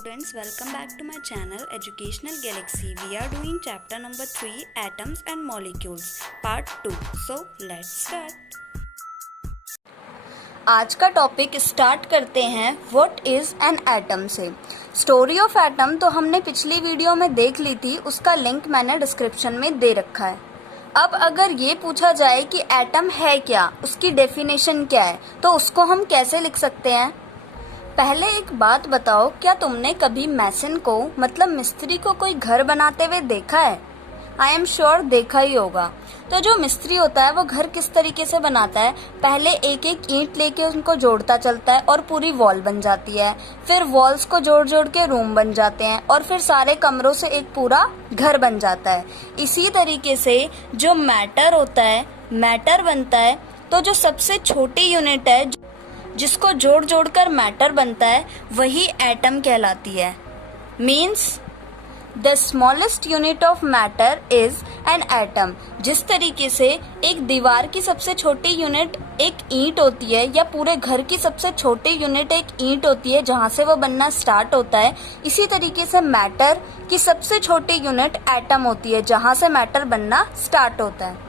students, welcome back to my channel Educational Galaxy. We are doing chapter number 3 Atoms and Molecules part 2. So let's start. आज का topic start करते हैं what is an atom से। Story of atom तो हमने पिछली video में देख ली थी, उसका लिंक मैंने डिस्क्रिप्शन में दे रखा है। अब अगर ये पूछा जाए कि एटम है क्या, उसकी डेफिनेशन क्या है, तो उसको हम कैसे लिख सकते हैं। पहले एक बात बताओ, क्या तुमने कभी मैसन को मतलब मिस्त्री को कोई घर बनाते हुए देखा है? आई एम श्योर देखा ही होगा। तो जो मिस्त्री होता है वो घर किस तरीके से बनाता है, पहले एक एक ईंट लेके उनको जोड़ता चलता है और पूरी वॉल बन जाती है, फिर वॉल्स को जोड़ जोड़ के रूम बन जाते हैं और फिर सारे कमरों से एक पूरा घर बन जाता है। इसी तरीके से जो मैटर होता है, मैटर बनता है, तो जो सबसे छोटी यूनिट है जिसको जोड़ जोड़ कर मैटर बनता है वही एटम कहलाती है। Means the smallest unit of matter is an atom. जिस तरीके से एक दीवार की सबसे छोटी यूनिट एक ईंट होती है या पूरे घर की सबसे छोटी यूनिट एक ईंट होती है जहां से वो बनना स्टार्ट होता है, इसी तरीके से मैटर की सबसे छोटी यूनिट एटम होती है जहां से मैटर बनना स्टार्ट होता है।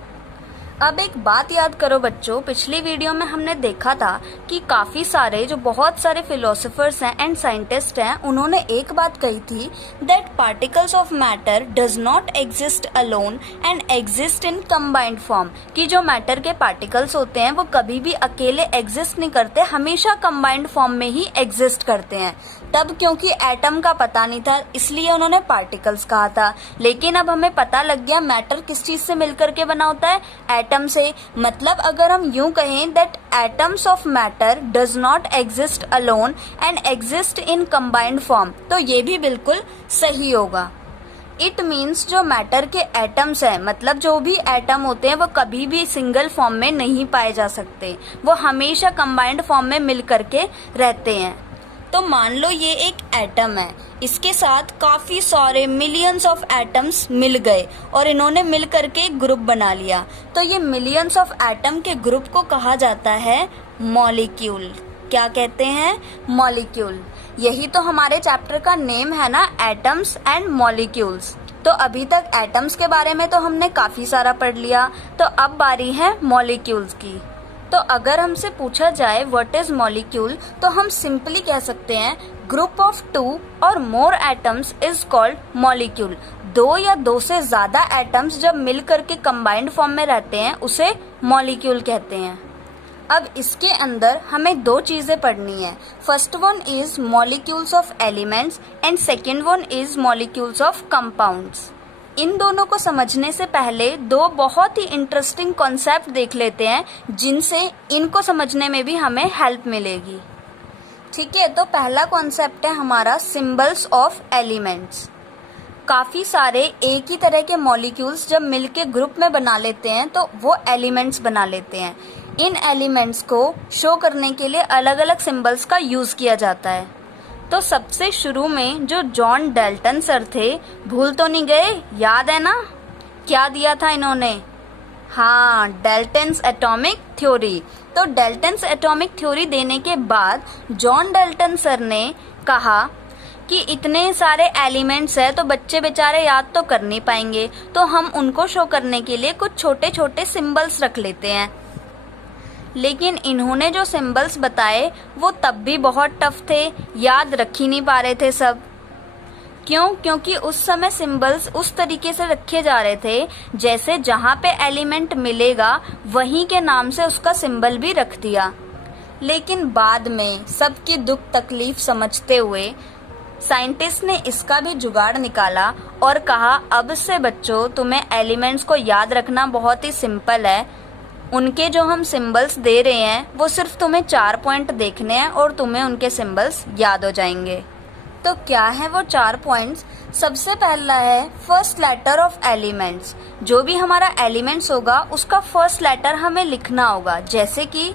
अब एक बात याद करो बच्चों, पिछली वीडियो में हमने देखा था कि काफी सारे जो बहुत सारे फिलोसोफर्स हैं एंड साइंटिस्ट हैं, उन्होंने एक बात कही थी that particles of matter does not exist alone and exist in combined form. कि जो मैटर के पार्टिकल्स होते हैं वो कभी भी अकेले एग्जिस्ट नहीं करते, हमेशा कंबाइंड फॉर्म में ही एग्जिस्ट करते हैं। तब क्योंकि एटम का पता नहीं था इसलिए उन्होंने पार्टिकल्स कहा था, लेकिन अब हमें पता लग गया मैटर किस चीज से मिलकर के बना होता है, एटम से। मतलब अगर हम यूं कहें that atoms of matter does not exist alone and exist in combined form, तो ये भी बिल्कुल सही होगा। इट मीन्स जो मैटर के एटम्स हैं, मतलब जो भी एटम होते हैं वो कभी भी सिंगल फॉर्म में नहीं पाए जा सकते, वो हमेशा कंबाइंड फॉर्म में मिल करके रहते हैं। तो मान लो ये एक एटम है, इसके साथ काफी सारे मिलियंस ऑफ एटम्स मिल गए और इन्होंने मिल करके एक ग्रुप बना लिया। तो ये मिलियंस ऑफ एटम के ग्रुप को कहा जाता है मॉलिक्यूल। क्या कहते हैं? मॉलिक्यूल। यही तो हमारे चैप्टर का नेम है ना, एटम्स एंड मॉलिक्यूल्स। तो अभी तक एटम्स के बारे में तो हमने काफी सारा पढ़ लिया, तो अब बारी है मॉलिक्यूल्स की। तो अगर हमसे पूछा जाए व्हाट इज मॉलिक्यूल, तो हम सिंपली कह सकते हैं ग्रुप ऑफ 2 और मोर एटम्स इज कॉल्ड मॉलिक्यूल। 2 या 2 से ज्यादा एटम्स जब मिल करके कंबाइंड फॉर्म में रहते हैं उसे मॉलिक्यूल कहते हैं। अब इसके अंदर हमें 2 चीजें पढ़नी है। First one is molecules of elements and second one is molecules of compounds. इन दोनों को समझने से पहले 2 बहुत ही इंटरेस्टिंग कॉन्सेप्ट देख लेते हैं जिनसे इनको समझने में भी हमें हेल्प मिलेगी। ठीक है, तो पहला कॉन्सेप्ट है हमारा सिंबल्स ऑफ एलिमेंट्स। काफी सारे एक ही तरह के मॉलिक्यूल्स जब मिलके ग्रुप में बना लेते हैं तो वो एलिमेंट्स बना लेते हैं। इन एलिमेंट्स को शो करने के लिए अलग अलग सिंबल्स का यूज किया जाता है। तो सबसे शुरू में जो जॉन डाल्टन सर थे, भूल तो नहीं गए? याद है ना क्या दिया था इन्होंने? हाँ, डाल्टन्स एटॉमिक थ्योरी। तो डाल्टन्स एटॉमिक थ्योरी देने के बाद जॉन डाल्टन सर ने कहा कि इतने सारे एलिमेंट्स है तो बच्चे बेचारे याद तो कर नहीं पाएंगे, तो हम उनको शो करने के लिए कुछ छोटे छोटे सिंबल्स रख लेते हैं। लेकिन इन्होंने जो सिंबल्स बताए वो तब भी बहुत टफ थे, याद रख ही नहीं पा रहे थे सब। क्यों? क्योंकि उस समय सिंबल्स उस तरीके से रखे जा रहे थे जैसे जहां पे एलिमेंट मिलेगा वहीं के नाम से उसका सिंबल भी रख दिया। लेकिन बाद में सबकी दुख तकलीफ समझते हुए साइंटिस्ट ने इसका भी जुगाड़ निकाला और कहा अब से बच्चों तुम्हें एलिमेंट्स को याद रखना बहुत ही सिंपल है। उनके जो हम सिंबल्स दे रहे हैं वो सिर्फ तुम्हें 4 पॉइंट देखने हैं और तुम्हें उनके सिंबल्स याद हो जाएंगे। तो क्या है वो 4 पॉइंट्स? सबसे पहला है फर्स्ट लेटर ऑफ एलिमेंट्स। जो भी हमारा एलिमेंट्स होगा उसका फर्स्ट लेटर हमें लिखना होगा, जैसे कि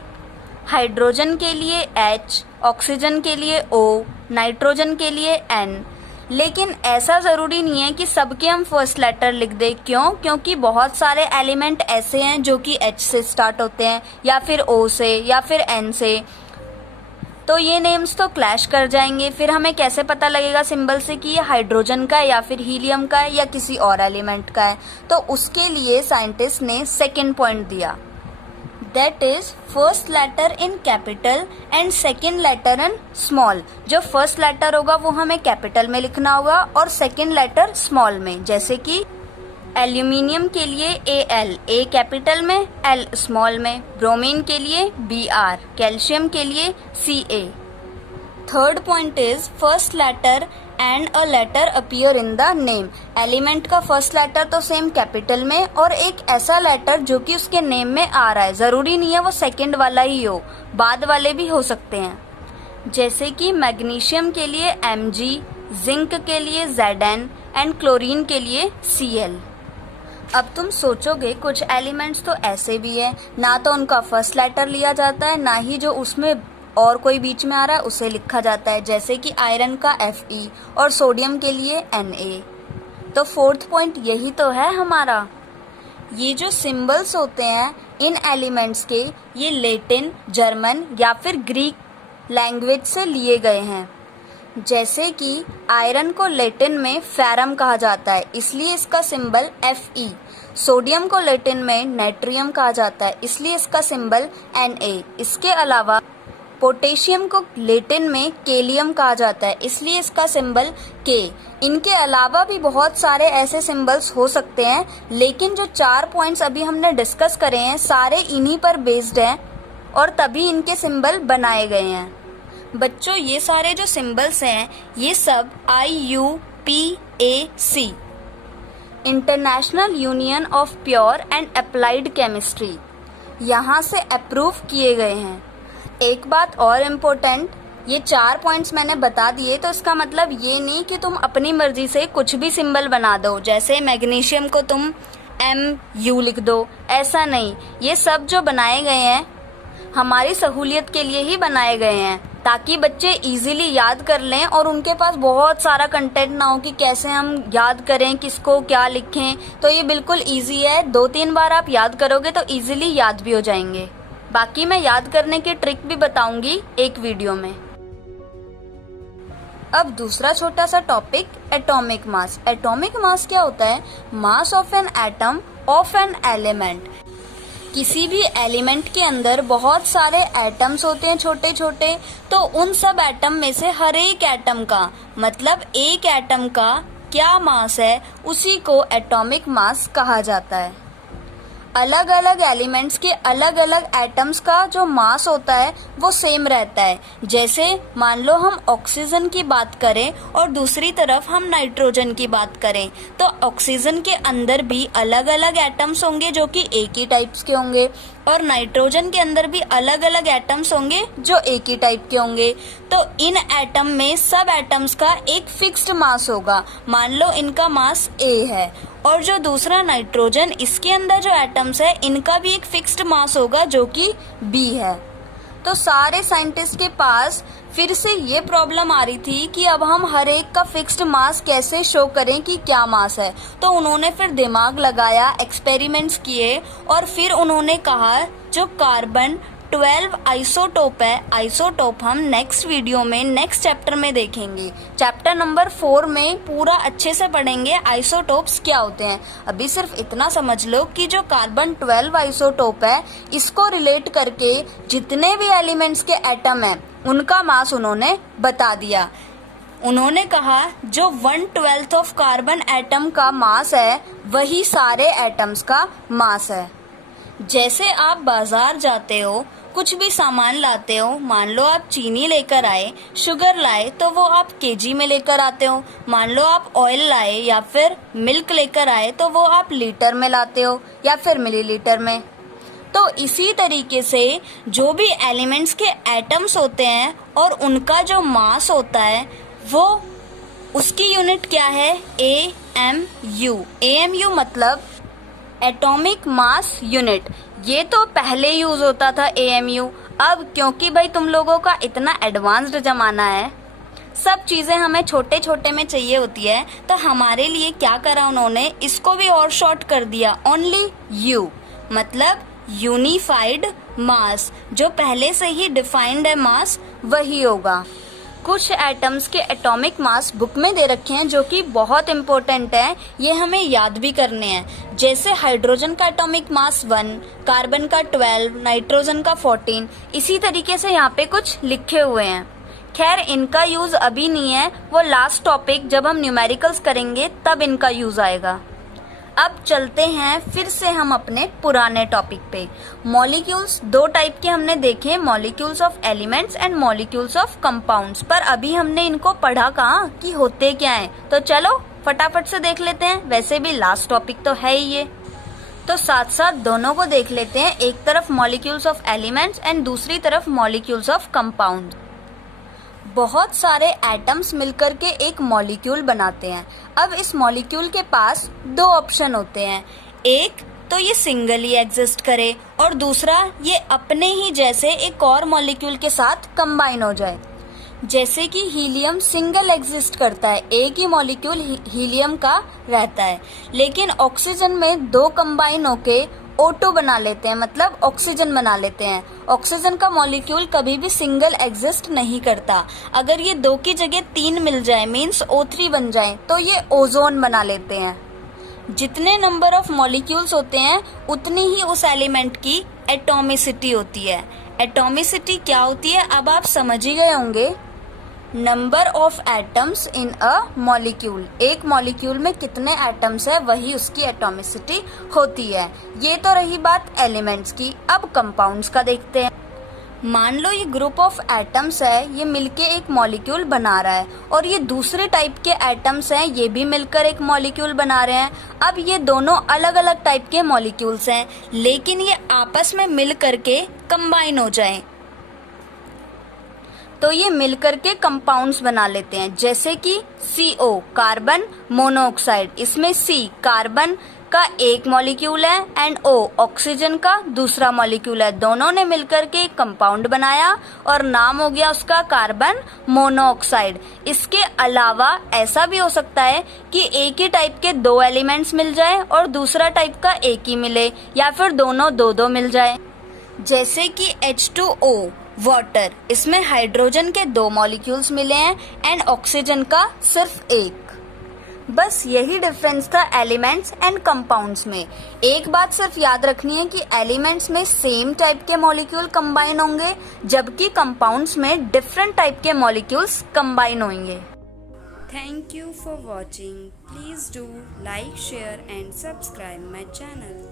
हाइड्रोजन के लिए H, ऑक्सीजन के लिए O, नाइट्रोजन के लिए N। लेकिन ऐसा जरूरी नहीं है कि सबके हम फर्स्ट लेटर लिख दें। क्यों? क्योंकि बहुत सारे एलिमेंट ऐसे हैं जो कि H से स्टार्ट होते हैं या फिर O से या फिर N से। तो ये नेम्स तो क्लैश कर जाएंगे। फिर हमें कैसे पता लगेगा सिंबल से कि ये हाइड्रोजन का है या फिर हीलियम का है या किसी और एलिमेंट का है? तो उसके लिए साइंटिस्ट ने सेकेंड पॉइंट दिया, that is first letter in capital and second letter in small. जो फर्स्ट लेटर होगा वो हमें कैपिटल में लिखना होगा और सेकेंड लेटर स्मॉल में। जैसे कि एल्यूमिनियम के लिए Al, A कैपिटल में, L स्मॉल में। ब्रोमीन के लिए Br, कैल्शियम के लिए Ca। Third point is first letter and a letter appear in the name. Element का फर्स्ट लेटर तो सेम कैपिटल में और एक ऐसा लेटर जो कि उसके नेम में आ रहा है। जरूरी नहीं है वो सेकंड वाला ही हो, बाद वाले भी हो सकते हैं। जैसे कि मैग्नीशियम के लिए Mg, जिंक के लिए Zn एंड क्लोरीन के लिए Cl। अब तुम सोचोगे कुछ एलिमेंट्स तो ऐसे भी है, ना तो उनका फर्स्ट लेटर लिया जाता है, ना ही जो उसमें और कोई बीच में आ रहा है उसे लिखा जाता है। जैसे कि आयरन का Fe और सोडियम के लिए Na। तो फोर्थ पॉइंट यही तो है हमारा। ये जो सिंबल्स होते हैं इन एलिमेंट्स के, ये लैटिन, जर्मन या फिर ग्रीक लैंग्वेज से लिए गए हैं। जैसे कि आयरन को लैटिन में फेरम कहा जाता है, इसलिए इसका सिंबल Fe। सोडियम को लैटिन में नाइट्रियम कहा जाता है, इसलिए इसका सिंबल Na। इसके अलावा पोटेशियम को लैटिन में केलियम कहा जाता है, इसलिए इसका सिंबल K। इनके अलावा भी बहुत सारे ऐसे सिंबल्स हो सकते हैं, लेकिन जो 4 पॉइंट्स अभी हमने डिस्कस करे हैं सारे इन्हीं पर बेस्ड हैं और तभी इनके सिंबल बनाए गए हैं। बच्चों, ये सारे जो सिंबल्स हैं ये सब IUPAC, international union of pure and applied chemistry, यहाँ से अप्रूव किए गए हैं। एक बात और इम्पोर्टेंट, ये 4 पॉइंट्स मैंने बता दिए तो इसका मतलब ये नहीं कि तुम अपनी मर्जी से कुछ भी सिंबल बना दो। जैसे मैग्नीशियम को तुम MU लिख दो, ऐसा नहीं। ये सब जो बनाए गए हैं हमारी सहूलियत के लिए ही बनाए गए हैं, ताकि बच्चे इजीली याद कर लें और उनके पास बहुत सारा कंटेंट ना हो कि कैसे हम याद करें, किसको क्या लिखें। तो ये बिल्कुल इजी है, 2-3 बार आप याद करोगे तो इजीली याद भी हो जाएंगे। बाकी मैं याद करने की ट्रिक भी बताऊंगी एक वीडियो में। अब दूसरा छोटा सा topic, atomic mass. Atomic mass क्या होता है? Mass of an atom of an element. किसी भी एलिमेंट के अंदर बहुत सारे एटम्स होते हैं छोटे छोटे, तो उन सब एटम में से हर एक एटम का मतलब एक एटम का क्या मास है, उसी को एटॉमिक मास कहा जाता है। अलग अलग एलिमेंट्स के अलग अलग एटम्स का जो मास होता है वो सेम रहता है। जैसे मान लो हम ऑक्सीजन की बात करें और दूसरी तरफ हम नाइट्रोजन की बात करें, तो ऑक्सीजन के अंदर भी अलग अलग एटम्स होंगे जो कि एक ही टाइप्स के होंगे, और नाइट्रोजन के अंदर भी अलग अलग एटम्स होंगे जो एक ही टाइप के होंगे। तो इन एटम में सब एटम्स का एक फिक्स्ड मास होगा। मान लो इनका मास A है और जो दूसरा नाइट्रोजन, इसके अंदर जो एटम्स है इनका भी एक फिक्स्ड मास होगा जो कि B है। तो सारे साइंटिस्ट के पास फिर से ये प्रॉब्लम आ रही थी कि अब हम हर एक का फिक्स्ड मास कैसे शो करें कि क्या मास है। तो उन्होंने फिर दिमाग लगाया, एक्सपेरिमेंट्स किए और फिर उन्होंने कहा जो कार्बन 12 आइसोटोप है, आइसोटोप हम नेक्स्ट वीडियो में नेक्स्ट चैप्टर में देखेंगे। चैप्टर नंबर 4 में पूरा अच्छे से पढ़ेंगे आइसोटोप्स क्या होते हैं। अभी सिर्फ इतना समझ लो कि जो कार्बन 12 आइसोटोप है, इसको रिलेट करके जितने भी एलिमेंट्स के एटम हैं उनका मास उन्होंने बता दिया। उन्होंने कहा जो 1/12 ऑफ कार्बन एटम का मास है वही सारे एटम्स का मास है। जैसे आप बाजार जाते हो, कुछ भी सामान लाते हो, मान लो आप चीनी लेकर आए, शुगर लाए, तो वो आप केजी में लेकर आते हो। मान लो आप ऑयल लाए या फिर मिल्क लेकर आए, तो वो आप लीटर में लाते हो या फिर मिलीलीटर में। तो इसी तरीके से जो भी एलिमेंट्स के एटम्स होते हैं और उनका जो मास होता है वो उसकी यूनिट क्या है? AMU। AMU मतलब एटॉमिक मास यूनिट। ये तो पहले यूज होता था AMU। अब क्योंकि भाई तुम लोगों का इतना एडवांस्ड जमाना है, सब चीजें हमें छोटे छोटे में चाहिए होती है, तो हमारे लिए क्या करा उन्होंने, इसको भी और शॉर्ट कर दिया, ओनली U मतलब यूनिफाइड मास, जो पहले से ही डिफाइंड है मास, वही होगा। कुछ एटम्स के एटॉमिक मास बुक में दे रखे हैं जो कि बहुत इंपॉर्टेंट है, ये हमें याद भी करने हैं। जैसे हाइड्रोजन का एटॉमिक मास 1, कार्बन का 12, नाइट्रोजन का 14, इसी तरीके से यहाँ पे कुछ लिखे हुए हैं। खैर इनका यूज अभी नहीं है, वो लास्ट टॉपिक जब हम न्यूमेरिकल्स करेंगे तब इनका यूज आएगा। अब चलते हैं फिर से हम अपने पुराने टॉपिक पे। मॉलिक्यूल्स दो टाइप के हमने देखे, molecules of elements and molecules of compounds, पर अभी हमने इनको पढ़ा कहाँ कि होते क्या हैं। तो चलो फटाफट से देख लेते हैं, वैसे भी लास्ट टॉपिक तो है ही ये। तो साथ साथ दोनों को देख लेते हैं, एक तरफ मॉलिक्यूल्स ऑफ एलिमेंट्स एंड दूसरी तरफ मॉलिक्यूल्स ऑफ कंपाउंड। बहुत सारे एटम्स मिलकर के एक मॉलिक्यूल बनाते हैं। अब इस मॉलिक्यूल के पास दो ऑप्शन होते हैं, एक तो ये सिंगली एग्जिस्ट करे और दूसरा ये अपने ही जैसे एक और मॉलिक्यूल के साथ कंबाइन हो जाए। जैसे कि हीलियम सिंगल एग्जिस्ट करता है, एक ही मॉलिक्यूल हीलियम का रहता है, लेकिन ऑक्सीजन में दो कंबाइन होके O2 बना लेते हैं, मतलब ऑक्सीजन बना लेते हैं। ऑक्सीजन का मॉलिक्यूल कभी भी सिंगल एग्जिस्ट नहीं करता। अगर ये दो की जगह 3 मिल जाए मीन्स O3 बन जाए तो ये ओजोन बना लेते हैं। जितने नंबर ऑफ मॉलिक्यूल्स होते हैं उतनी ही उस एलिमेंट की एटॉमिसिटी होती है। एटॉमिसिटी क्या होती है अब आप समझ ही गए होंगे, number of atoms in a molecule. एक मॉलिक्यूल में कितने एटम्स है वही उसकी एटॉमिसिटी होती है। ये तो रही बात एलिमेंट्स की। अब कंपाउंड्स का देखते हैं। मान लो ये ग्रुप ऑफ एटम्स है, ये मिलके एक मॉलिक्यूल बना रहा है, और ये दूसरे टाइप के एटम्स हैं, ये भी मिलकर एक मॉलिक्यूल बना रहे हैं। अब ये दोनों अलग अलग टाइप के मॉलिक्यूल्स हैं, लेकिन ये आपस में मिल करके कंबाइन हो जाएं तो ये मिलकर के कंपाउंड्स बना लेते हैं। जैसे कि CO कार्बन मोनोऑक्साइड, इसमें C कार्बन का एक मॉलिक्यूल है एंड O ऑक्सीजन का दूसरा मॉलिक्यूल है। दोनों ने मिलकर के एक कंपाउंड बनाया और नाम हो गया उसका कार्बन मोनोऑक्साइड। इसके अलावा ऐसा भी हो सकता है कि एक ही टाइप के दो एलिमेंट्स मिल जाए और दूसरा टाइप का एक ही मिले, या फिर दोनों दो दो मिल जाए। जैसे कि H2O वाटर, इसमें हाइड्रोजन के दो मॉलिक्यूल्स मिले हैं एंड ऑक्सीजन का सिर्फ एक। बस यही डिफरेंस था एलिमेंट्स एंड कंपाउंड्स में। एक बात सिर्फ याद रखनी है कि एलिमेंट्स में सेम टाइप के मॉलिक्यूल कंबाइन होंगे, जबकि कंपाउंड्स में डिफरेंट टाइप के मॉलिक्यूल्स कंबाइन होंगे। Thank you for watching. Please do like, share and subscribe my channel.